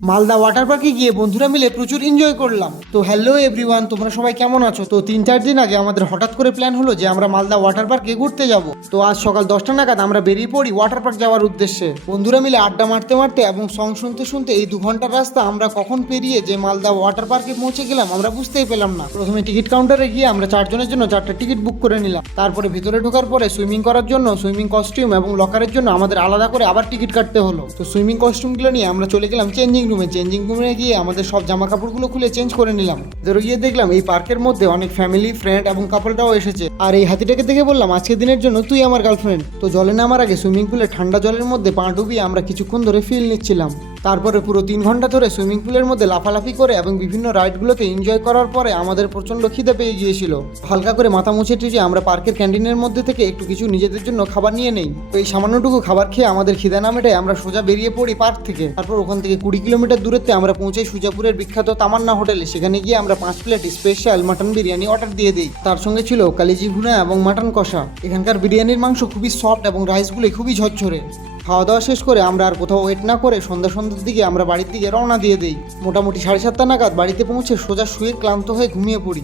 Malda water পার্কে গিয়ে বন্ধুরা মিলে প্রচুর এনজয় করলাম। তো হ্যালো এভরিওয়ান, তোমরা সবাই কেমন আছো? তো 3-4 দিন আগে আমাদের হঠাৎ করে প্ল্যান হলো যে আমরা মালদা ওয়াটার পার্কে ঘুরতে যাব। তো আজ সকাল 10টা নাগাদ আমরা বেরিয়ে পড়ি ওয়াটার পার্ক যাওয়ার উদ্দেশ্যে। বন্ধুরা মিলে আড্ডা মারতে মারতে এবং সং শুনতে শুনতে এই 2 ঘন্টার রাস্তা আমরা কখন পেরিয়ে যে মালদা ওয়াটার পার্কে পৌঁছে গেলাম আমরা বুঝতেই পেলাম না। প্রথমে টিকিট কাউন্টারে গিয়ে আমরা 4 জনের জন্য 4টা টিকিট বুক করে নিলাম। তারপরে ভিতরে ঢোকার পরে সুইমিং করার জন্য সুইমিং কস্টিউম এবং লকারের জন্য আমাদের আলাদা করে আবার টিকিট কাটতে হলো। তো সুইমিং কস্টিউমগুলো নিয়ে আমরা চলে গেলাম চেঞ্জিং রুমে গিয়ে আমাদের সব জামা কাপড়গুলো খুলে চেঞ্জ করে নিলাম। ধরো গিয়ে দেখলাম এই পার্কের মধ্যে অনেক ফ্যামিলি ফ্রেন্ড এবং কাপলটাও এসেছে। আর এই হাতিটাকে দেখে বললাম আজকের দিনের জন্য তুই আমার গার্লফ্রেন্ড। তো জলে নামার আগে সুইমিং পুলে ঠান্ডা জলের মধ্যে পা ডুবিয়ে আমরা কিছুক্ষণ ধরে ফিল নিচ্ছিলাম। তারপরে পুরো 3 ঘন্টা ধরে সুইমিং পুলের মধ্যে লাফালাফি করে এবং বিভিন্ন রাইডগুলোতে এনজয় করার পরে আমাদের প্রচণ্ড খিদে পেয়ে গিয়েছিল। হালকা করে মাথা মুছে টুছে আমরা পার্কের ক্যান্টিনের মধ্যে থেকে একটু কিছু নিজেদের জন্য খাবার নিয়ে নেই। তো এই সামান্যটুকু খাবার খেয়ে আমাদের খিদা না মেটায় আমরা সোজা বেরিয়ে পড়ি পার্ক থেকে। তারপর ওখান থেকে 20 কিলোমিটার দূরত্বে আমরা পৌঁছাই সুজাপুরের বিখ্যাত তামান্না হোটেলে। সেখানে গিয়ে আমরা 5 plate special mutton biryani order দিয়ে দিই। তার সঙ্গে ছিল কালিজি ভুনা এবং মাটন কষা। এখানকার বিরিয়ানির মাংস খুবই সফট এবং রাইসগুলো খুবই ঝরঝরে। খাওয়া দাওয়া শেষ করে আমরা আর কোথাও ওয়েট না করে সন্ধ্যার দিকে আমরা বাড়ির দিকে রওনা দিয়ে দিই। মোটামুটি 7:30 নাগাদ বাড়িতে পৌঁছে সোজা শুয়ে ক্লান্ত হয়ে ঘুমিয়ে পড়ি।